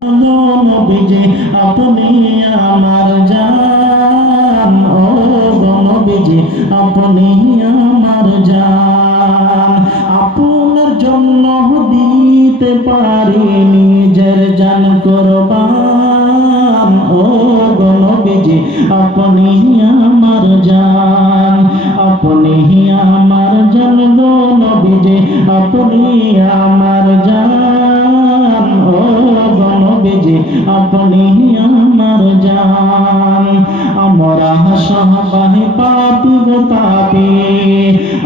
নবীজি আপনি আমার জান, ও গো নবীজি আপনি আমার জান। আপনার জন্য দিতে পারি নিজের জান কুরবান, ও গো নবীজি আপনি আমার জান। আপনি আমার জান গো নবীজি আপনি আমার জান, ও গো নবীজি আপনি আমার জান। আমরা সবাই পাপী গো পাপী,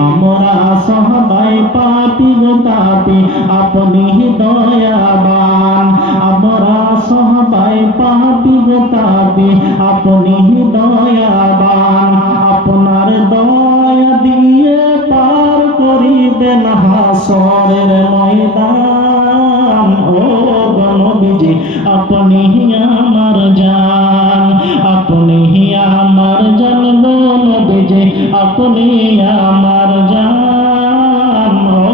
আমরা সবাই পাপী গো পাপী, আপনি দয়াবান। আমরা সবাই পাপী গো পাপী, আপনি দয়াবান। আপনার দয়া দিয়ে পার করিবেন হাসরের ময়দান, ও গো নবীজি আপনি আমার জান। আপনি আমার জান গো নবীজি আপনি আমার জান, ও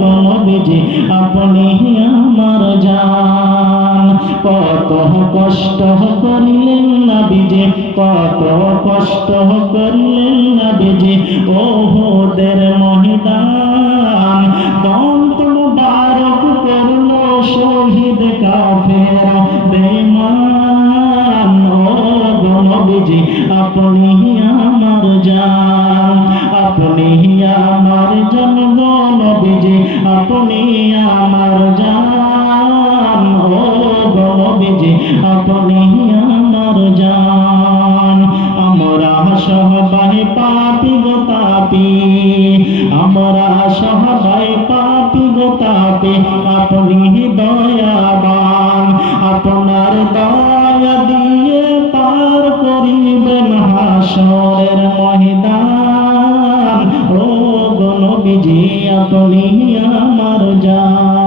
গো নবীজি আপনি আমার জান। কত কষ্ট করিলেন নবীজি, কত কষ্ট করিলেন নবীজি ওহুদের ময়দান। দন্ত মুবারক করলো শহীদ কাফের বেঈমান, ও গো নবীজি আপনি আমার জান। আপনি আমার জান গো নবীজি আপনি আমার জান, ও গো নবীজি আপনি আমার জান। আমরা সবাই পাপী গো পাপী, আমরা সবাই পাপী গো পাপী, আপনি দয়াবান। আপনার দয়া দিয়ে পার করিবেন হাসরের ময়দান, ও গো নবীজি আপনি আমার জান।